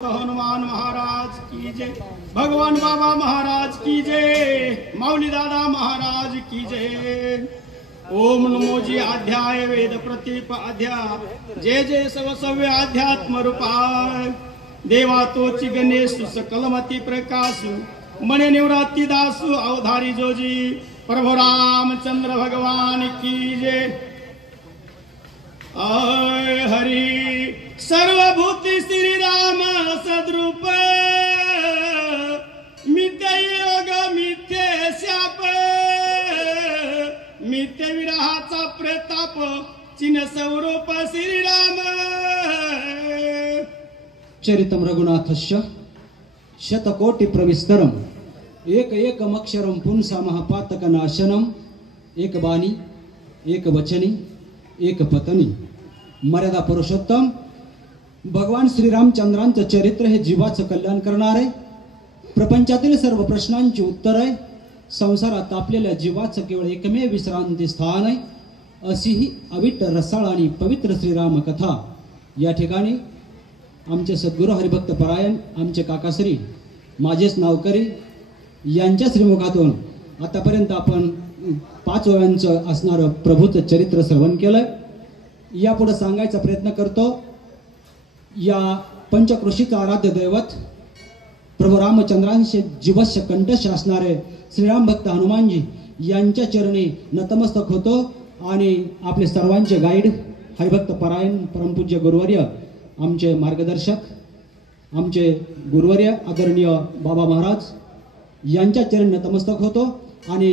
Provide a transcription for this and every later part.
हनुमान महाराज की जय, भगवान बाबा महाराज की जय, माऊली दादा महाराज की जय। ओम नमो जी अध्याय वेद प्रतीप अध्याय जय जय सवसव्य अध्यात्म रूपाय देवा तोची गणेश सकलमती प्रकाश मणे निवृत्ती दासु अवधारी जोजी प्रभु रामचंद्र भगवान की जय। आय हरि सर्वभूति श्री राम सद्रूप मिथ्य योग मिथ्य शाप मिथ्य विरहाचा प्रताप चिन्ह स्वरूप श्री राम। चरितम रघुनाथस्य शतकोटि प्रविस्तरम एक एकमक्षरम पुंसा महापातक नाशनम एक बाणी एक वचनी एक पतनी। मर्यादा पुरुषोत्तम भगवान श्रीरामचंद्रांचं चरित्र हे जीवाचं कल्याण करणारे, प्रपंचातील सर्व प्रश्नांची उत्तर आहे, संसारात आपलेल्या जीवाचं केवळ एकमेव विश्रांती स्थान आहे, अशी ही अविट रसाळ आणि पवित्र श्रीराम कथा या ठिकाणी आमचे सद्गुरू हरिभक्त परायण आमचे काकाश्री माझेच नावकरी यांच्या श्रीमुखातून आतापर्यंत आपण 5 ओव्यांचं असणारं प्रभूचं चरित्र श्रवण केलंय। यापुढे सांगायचा प्रयत्न करतो। या पंचकृषीचं आराध्य दैवत प्रभू रामचंद्रांचे जीवस्य कंठश असणारे श्रीराम भक्त हनुमानजी यांच्या चरणी नतमस्तक होतो आणि आपले सर्वांचे गाईड हरिभक्त परायण परमपूज्य गुरुवर्य आमचे मार्गदर्शक आमचे गुरुवर्य आदरणीय बाबा महाराज यांच्या चरणी नतमस्तक होतो आणि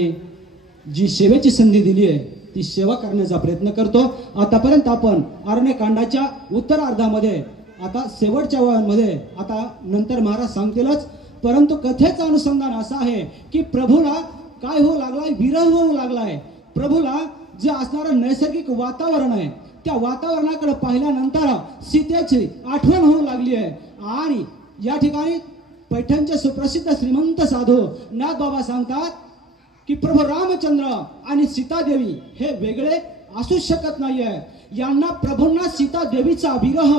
जी सेवेची संधी दिली आहे ती सेवा करण्याचा प्रयत्न करतो। आतापर्यंत आपण अरण्यकांडाच्या उत्तरार्धामध्ये आता शेवटच्या वयामध्ये आता नंतर महाराज सांगतीलच, परंतु कथेचं अनुसंधान असं आहे की प्रभूला काय होऊ लागलाय, विरह होऊ लागलाय। प्रभूला जे असणारं नैसर्गिक वातावरण आहे त्या वातावरणाकडे पाहिल्यानंतर सीतेची आठवण होऊ लागली आहे आणि या ठिकाणी पैठणचे सुप्रसिद्ध श्रीमंत साधू नाथबाबा सांगतात की प्रभू रामचंद्र आणि सीतादेवी हे वेगळे असू शकत नाहीये, यांना प्रभूंना सीतादेवीचा विरह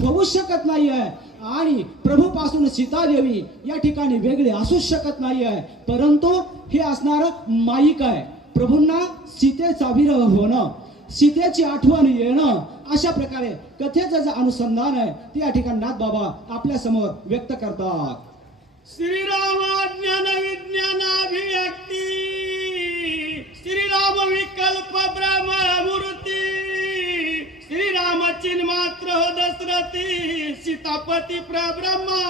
होऊ शकत नाहीये आणि प्रभूपासून सीतादेवी या ठिकाणी वेगळे असू शकत नाहीये, परंतु हे असणारं माईक आहे। प्रभूंना सीतेचा विरह होणं, सीतेची आठवण येणं, अशा प्रकारे कथेचं जे अनुसंधान आहे ते या ठिकाणी नाथबाबा आपल्या समोर व्यक्त करतात। श्रीराम ज्ञान विज्ञानाभिव्यक्ती श्रीराम विकल्प ब्रह्म मूर्ती श्रीराम चिन्मात्र दशरथी सीतापती प्रब्रह्मा।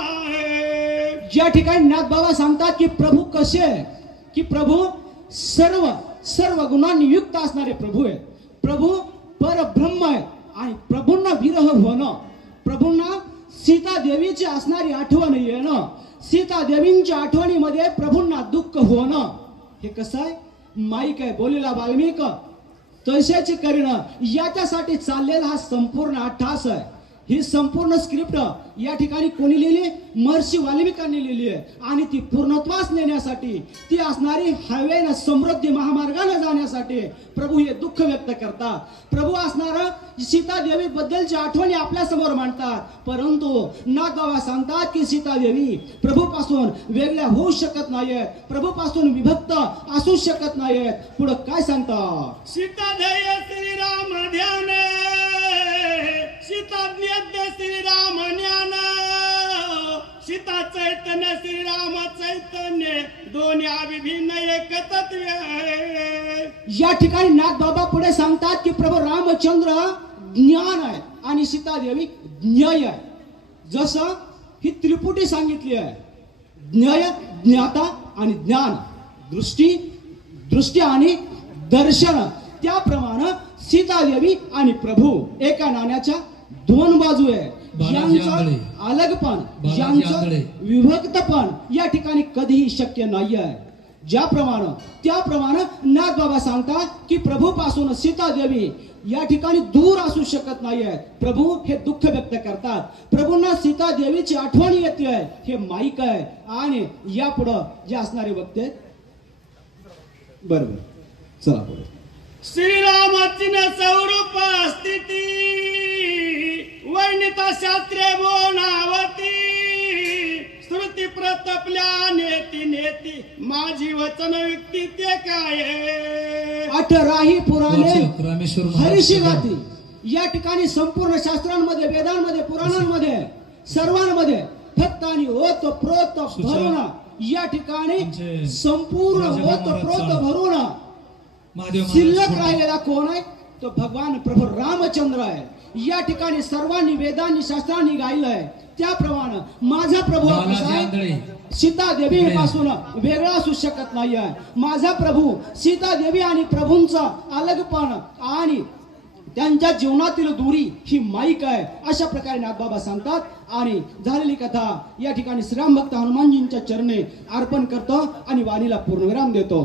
या ठिकाणी नाथबाबा सांगतात की प्रभू कसे, की प्रभू सर्व गुणांनी युक्त असणारे प्रभू आहे। प्रभू परब्रह्म आहे आणि प्रभूंना विरह होणं, प्रभूंना सीता देवीची असणारी आठवण येणं, सीता देवींच्या आठवणीमध्ये प्रभूंना दुःख होणं, हे कसं आहे, माईक आहे। बोलीला वाल्मिक तशाचे करणं, याच्यासाठी चाललेला हा संपूर्ण अट्टहास आहे। ही संपूर्ण स्क्रिप्ट या ठिकाणी कोणी लिहिली, महर्षी वाल्मिकांनी लिहिली आहे आणि ती पूर्णत्वास नेण्यासाठी, ती असणारी हायवेनं समृद्धी महामार्गाने जाण्यासाठी प्रभू हे दुःख व्यक्त करतात। प्रभू असणारं सीतादेवी बद्दलच्या आठवणी आपल्या समोर मांडतात, परंतु नाथबाबा सांगतात की सीतादेवी प्रभूपासून वेगळ्या होऊ शकत नाहीयेत, प्रभूपासून विभक्त असू शकत नाहीयेत। पुढे काय सांगतात, सीता ध्येय श्रीराम ध्यान सीता ज्ञान श्रीराम ज्ञान सीता चैतन्य श्रीराम चैतन्य दोन्ही अभिभिन्न एक तत्व। या ठिकाणी नाथबाबा पुढे सांगतात की प्रभू रामचंद्र ज्ञान आहे आणि सीतादेवी ज्ञेय आहे। जसं ही त्रिपुटी सांगितली आहे, ज्ञेय ज्ञाता आणि ज्ञान, दृष्टी आणि दर्शन, त्याप्रमाणे सीतादेवी आणि प्रभू एका नाण्याच्या 2 बाजू आहे। यांचं अलगपण, यांचं विभक्तपण या ठिकाणी कधीही शक्य नाही आहे। त्याप्रमाणे नाथबाबा सांगतात की प्रभूपासून सीतादेवी या ठिकाणी दूर असू शकत नाही आहे। प्रभू हे दुःख व्यक्त करतात, प्रभूंना सीतादेवीची आठवण येते, हे माईक आहे आणि यापुढे जे असणारे वक्ते बरोबर। चला पुढे, श्रीरामाची स्वरूप स्थिती वर्णित शास्त्रे बोनावती माझी वचन युक्ती ते काय 18 पुराणे वाचक रामेश्वर महाराज हरीशी गाती. या ठिकाणी संपूर्ण शास्त्रांमध्ये, वेदांमध्ये, पुराणांमध्ये, सर्वांमध्ये फक्त आणि ओतप्रोत भरून या ठिकाणी आमचे संपूर्ण राजाभाऊ ओतप्रोत महाराज भरून महादेव शिल्लक महाराज राहिलेला कोण आहे? तो भगवान प्रभू रामचंद्र आहे. या ठिकाणी सर्वांनी वेदांनी शास्त्रांनी गायलंय त्याप्रमाणे माझा प्रभू हा कसा आहे? सीता देवी पासून वेगळा असू शकत नाही आहे. माझा प्रभू सीता देवी आणि प्रभूंचा अलगपण आणि त्यांच्या जीवनातील दूरी ही माईक आहे, अशा प्रकारे नाथबाबा सांगतात. आणि झालेली कथा या ठिकाणी श्रीराम भक्त हनुमानजींच्या चरणी अर्पण करतो आणि वाणीला पूर्णविराम देतो.